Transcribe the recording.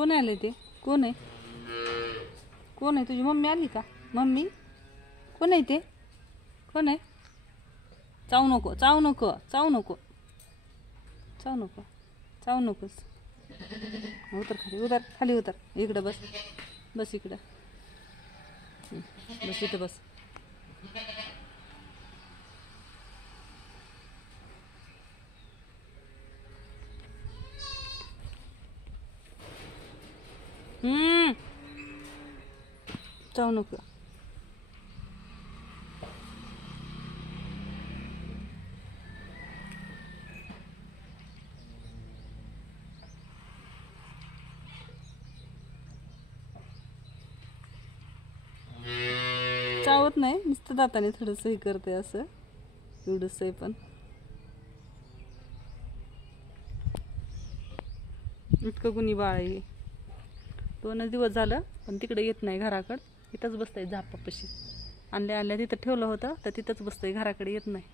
कोण आले ते? कोण आहे? कोण आहे? तुझी मम्मी आली का? मम्मी कोण आहे ते? कोण आहे? चावू नको, चावू नको, चावू नको, चावू नको, चावू नकोस. उतर खाली, उतर खाली, उतर. इकडं बस, बस इकडं, बस इथं बस. चावू नको. चावत नाही, नुसतं दाताने थोडंसं हे करते असं, एवढंच आहे. पण इतकं कुणी बाळ आहे. 2 दिवस झालं पण तिकडे येत नाही घराकडं. इथंच बसतंय झापापाशी. आणल्या तिथं ठेवलं होतं तर तिथंच बसतंय, घराकडे येत नाही.